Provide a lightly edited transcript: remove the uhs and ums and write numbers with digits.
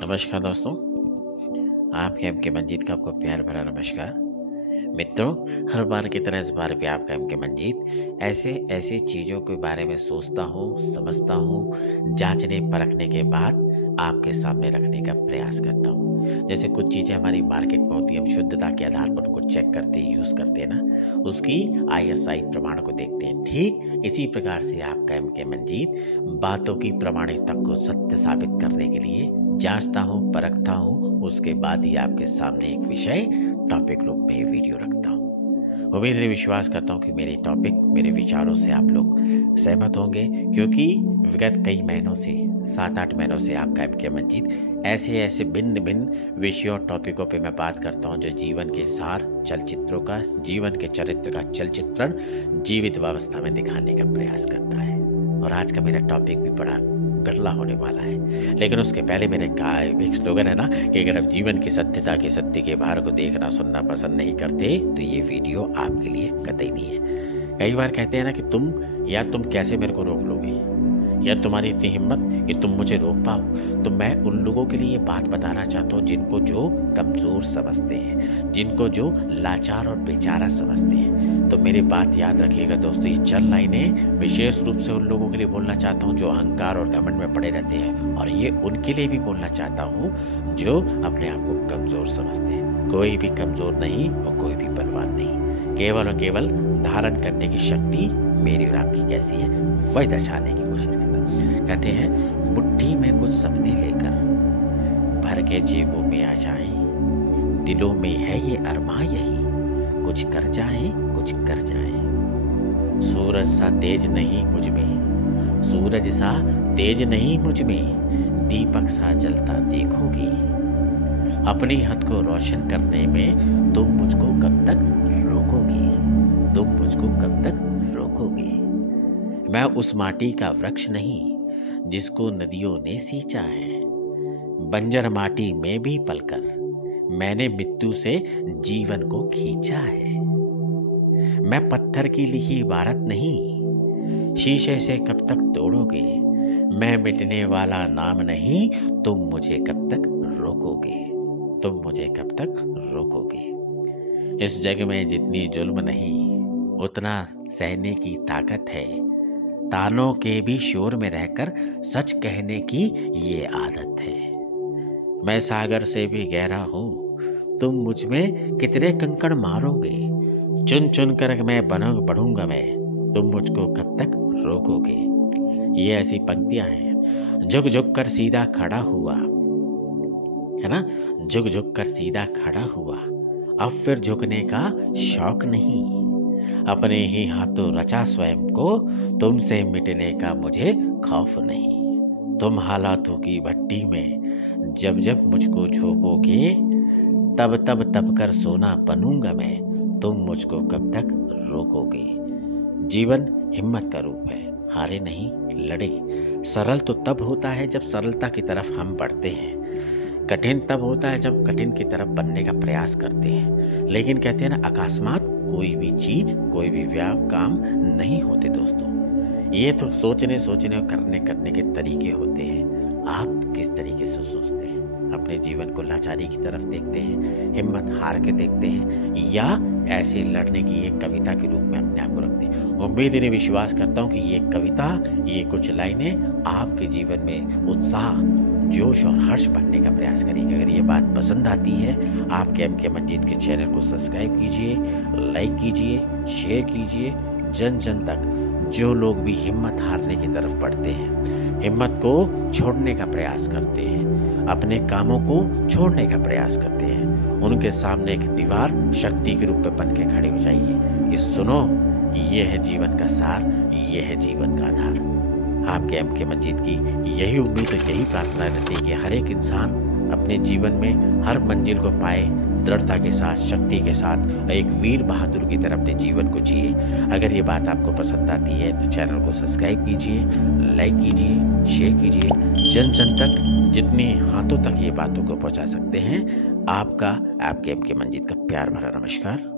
नमस्कार दोस्तों, आपके एम के मंजीत का आपको प्यार भरा नमस्कार। मित्रों, हर बार की तरह इस बार भी आपका एम के मंजीत ऐसे ऐसी चीज़ों के बारे में सोचता हूँ, समझता हूँ, जांचने परखने के बाद आपके सामने रखने का प्रयास करता हूँ। जैसे कुछ चीज़ें हमारी मार्केट में होती है, हम शुद्धता के आधार पर उनको चेक करते हैं, यूज़ करते हैं ना, उसकी ISI प्रमाण को देखते हैं। ठीक इसी प्रकार से आपका एम के मंजीत बातों की प्रामाणिकता को सत्य साबित करने के लिए जांचता हूँ, परखता हूँ, उसके बाद ही आपके सामने एक विषय टॉपिक रूप में वीडियो रखता हूँ। उम्मीद है, विश्वास करता हूँ कि मेरे टॉपिक, मेरे विचारों से आप लोग सहमत होंगे, क्योंकि विगत कई महीनों से 7-8 महीनों से आपका एम के मंजीत ऐसे भिन्न भिन्न विषयों और टॉपिकों पे मैं बात करता हूँ जो जीवन के सार चलचित्रों का, जीवन के चरित्र का चलचित्रण जीवित अवस्था में दिखाने का प्रयास करता है। और आज का मेरा टॉपिक भी बड़ा बिरला होने वाला है, लेकिन उसके पहले मेरे एक स्लोगन है ना कि अगर आप जीवन की सत्यता के सत्य के बाहर को देखना सुनना पसंद नहीं करते तो ये वीडियो आपके लिए कतई नहीं है। कई बार कहते हैं ना कि तुम कैसे मेरे को रोक लोगे, या तुम्हारी इतनी हिम्मत कि तुम मुझे रोक पाओ। तो मैं उन लोगों के लिए ये बात बताना चाहता हूँ जिनको जो कमज़ोर समझते हैं, जिनको जो लाचार और बेचारा समझते हैं। तो मेरी बात याद रखिएगा दोस्तों, ये चंद लाइनें विशेष रूप से उन लोगों के लिए बोलना चाहता हूँ जो अहंकार और घमंड में पड़े रहते हैं, और ये उनके लिए भी बोलना चाहता हूँ जो अपने आप को कमज़ोर समझते हैं। कोई भी कमज़ोर नहीं और कोई भी बलवान नहीं, केवल और केवल धारण करने की शक्ति मेरी और आपकी कैसी है वही दर्शाने की कोशिश करता हूँ। कहते हैं, मुट्ठी में कुछ सपने लेकर भर के जेबों में आ जाए, दिलों में है ये अरमां यही, कुछ कर जाए कुछ कर जाए। सूरज सा तेज नहीं मुझ में, सूरज सा तेज नहीं मुझ में, दीपक सा जलता देखोगी। अपनी हद को रोशन करने में तुम मुझको कब तक रोकोगी, तुम मुझको कब तक रोकोगी। मैं उस माटी का वृक्ष नहीं जिसको नदियों ने सींचा है, बंजर माटी में भी पलकर मैंने मृत्यु से जीवन को खींचा है। मैं पत्थर की लिखी इबारत नहीं, शीशे से कब तक तोड़ोगे। मैं मिटने वाला नाम नहीं, तुम मुझे कब तक रोकोगे, तुम मुझे कब तक रोकोगे। इस जग में जितनी जुल्म नहीं उतना सहने की ताकत है, तानों के भी शोर में रहकर सच कहने की ये आदत है। मैं सागर से भी गहरा हूँ, तुम मुझ में कितने कंकड़ मारोगे। चुन चुन कर मैं बढ़ूंगा मैं, तुम मुझको कब तक रोकोगे। ये ऐसी पंक्तियां हैं। झुक झुक कर सीधा खड़ा हुआ, है ना, झुक झुक कर सीधा खड़ा हुआ, अब फिर झुकने का शौक नहीं। अपने ही हाथों रचा स्वयं को, तुमसे मिटने का मुझे खौफ नहीं। तुम हालातों की भट्टी में जब जब मुझको झोंकोगे, तब तब तब कर सोना बनूंगा मैं, तुम मुझको कब तक रोकोगे। जीवन हिम्मत का रूप है, हारे नहीं लड़े। सरल तो तब होता है जब सरलता की तरफ हम बढ़ते हैं, कठिन तब होता है जब कठिन की तरफ बनने का प्रयास करते हैं। लेकिन कहते हैं ना, अकस्मात कोई भी चीज, कोई भी काम नहीं होते दोस्तों। ये तो सोचने और करने के तरीके होते हैं। आप किस तरीके से सोचते हैं? अपने जीवन को लाचारी की तरफ देखते हैं, हिम्मत हार के देखते हैं, या ऐसे लड़ने की एक कविता के रूप में अपने आप को रखते हैं? उम्मीद है, विश्वास करता हूँ कि ये कविता, ये कुछ लाइनें आपके जीवन में उत्साह, जोश और हर्ष भरने का प्रयास करेगी। अगर ये बात पसंद आती है, आपके एम के मंजीत के चैनल को सब्सक्राइब कीजिए, लाइक कीजिए, शेयर कीजिए। जन जन तक जो लोग भी हिम्मत हारने की तरफ बढ़ते हैं, हिम्मत को छोड़ने का प्रयास करते हैं, अपने कामों को छोड़ने का प्रयास करते हैं, उनके सामने एक दीवार शक्ति के रूप में बन के खड़े हो जाइए कि सुनो, ये है जीवन का सार, ये है जीवन का आधार। आपके एम के मंजीत की यही उम्मीद और यही प्रार्थना रहती है कि हर एक इंसान अपने जीवन में हर मंजिल को पाए, दृढ़ता के साथ, शक्ति के साथ, एक वीर बहादुर की तरह अपने जीवन को जिए। अगर ये बात आपको पसंद आती है तो चैनल को सब्सक्राइब कीजिए, लाइक कीजिए, शेयर कीजिए। जन जन तक, जितने हाथों तक ये बातों को पहुंचा सकते हैं। आपका आपके एम के मंजीत का प्यार भरा नमस्कार।